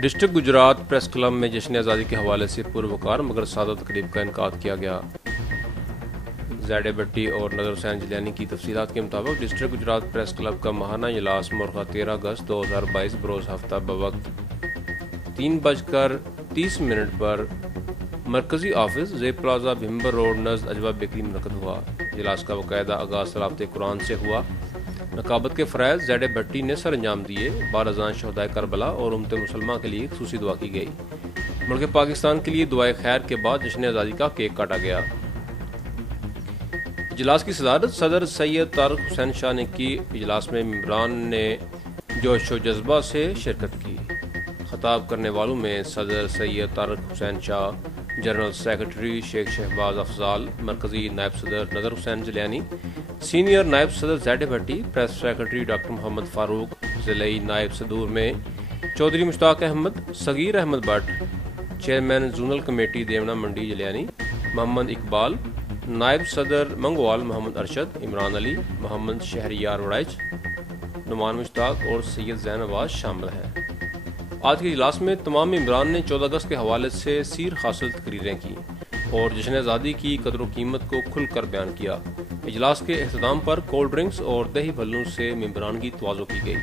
District Gujarat press club में जश्न आज़ादी के हवाले से पुरवकार मगर सादा तकरीब का इनकाद किया गया। ज़ैड भट्टी और नज़र हुसैन जिलानी की तफसीलात के मुताबिक डिस्ट्रिक्ट गुजरात प्रेस क्लब का माहाना इजलास मुर्गा 13 अगस्त 2022 बरोज़ हफ्ता बवक्त 3:30 पर मरकजी ऑफिस जेब प्लाजा भिम्बर रोड नज़द अजवा बेकरी में मुनक़द हुआ। इजलास का बाकायदा आगाज़ सलावत कुरान से हुआ। नकाबत के फ़राइज़ ज़ैड भट्टी ने सर अंजाम दिए। बारज़ान शहदाए करबला और उम्मत मुसलमा के लिए खुसूसी दुआ की गई। मुल्क पाकिस्तान के लिए दुआए खैर के बाद जश्न आज़ादी का केक काटा गया। इजलास की सदारत सदर सैयद तारिक हुसैन शाह ने की। इजलास में मेंबरान ने जोश व जज्बा से शिरकत की। खताब करने वालों में सदर सैयद तारिक हुसैन शाह, जनरल सेक्रेटरी शेख शहबाज अफजाल, मरकजी नायब सदर नज़र हुसैन जिलानी, सीनियर नायब सदर Zaid Bhatti, press secretary doctor Mohammad Farooq, ज़िलाई नायब सदूर में Chaudhry Mushtaq Ahmad, Saghir Ahmad Bhatt, chairman zonal committee Devna Mandi Jilani, Mohammad Iqbal, नायब सदर मंगवाल मोहम्मद अरशद, इमरान अली, मोहम्मद शहरियार वड़ाइच, नुमान मुश्ताक और सैयद ज़ैन नवाज शामिल हैं। आज के इजलास में तमाम मेंबरान ने 14 अगस्त के हवाले से सीर हासिल तकरीरें की और जश्न आज़ादी की कदर व कीमत को खुलकर बयान किया। इजलास के अख्ताम पर कोल्ड ड्रिंक्स और दही भल्लों से मेंबरान की तवाज़ो की गई।